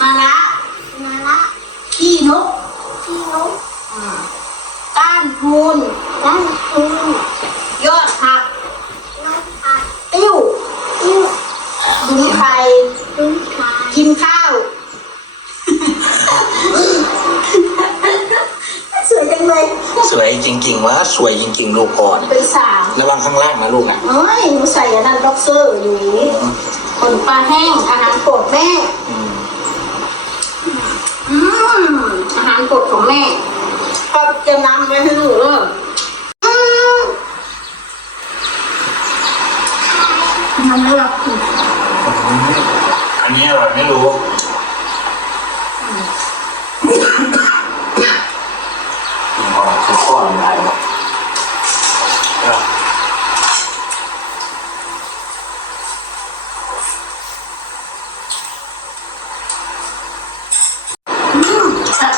มาละนาละขี้นกที่นกอ่าก้านทูนด้านคูนยอดผักน้องผักติ้วติ้วดุนไข่ดุ้งขายกินข้าวสวยจังเลยสวยจริงๆวะสวยจริง ๆ ลูกพ่อเนี่ยเป็นสาวระวังข้างล่างนะลูกนะเอ้ยหนูใส่อันนั้นบ็อกเซอร์อยู่นี่ขนปลาแห้งอาหารโปรดแม่ อืม อืมอาหารโปรดของแม่ก็จะนำไว้ให้หนูเลยอืมมันเลือกอันนี้อร่อยไม่รู้กินพอคือข้อมันได้หรอกเออ อืม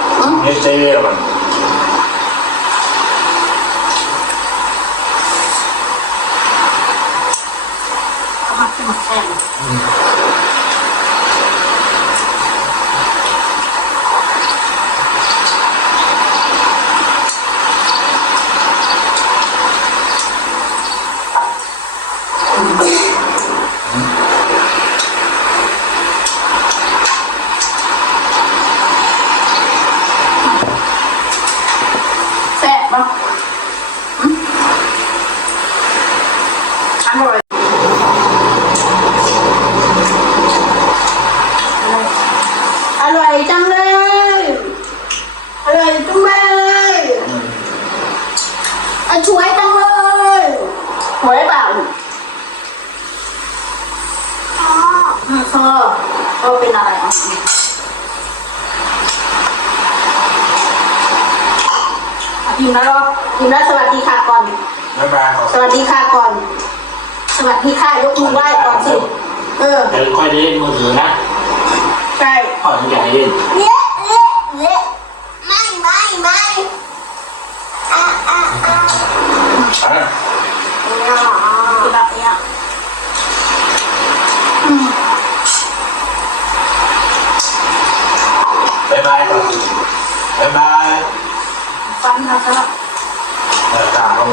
รียกมันเอามาเป็นแข่งแซ่บปะ อืมอร่อยอร่อยจังเลย อร่อยจังเลยอะช่วยจังเลยหวยเปล่าพ่ออืมพ่อพ่อเป็นอะไรอะ อะพิมพ์แล้วเหรอพิมพ์แล้วสวัสดีค่ะก่อน บ๊ายบายขอสวัสดีค่ะก่อน สวัสดีค่ะยกมือไหว้ก่อนสิ เออเดี๋ยวค่อยได้เล่นมือถือนะใช่พ่อที่อยากให้เล่นเละเละเละไม่ไม่ไม่อะอะอะอะคือแบบเนี้ยอืมบ๊ายบายก่อนบ๊ายบาย ฟันนะจ๊ะเออตาเขา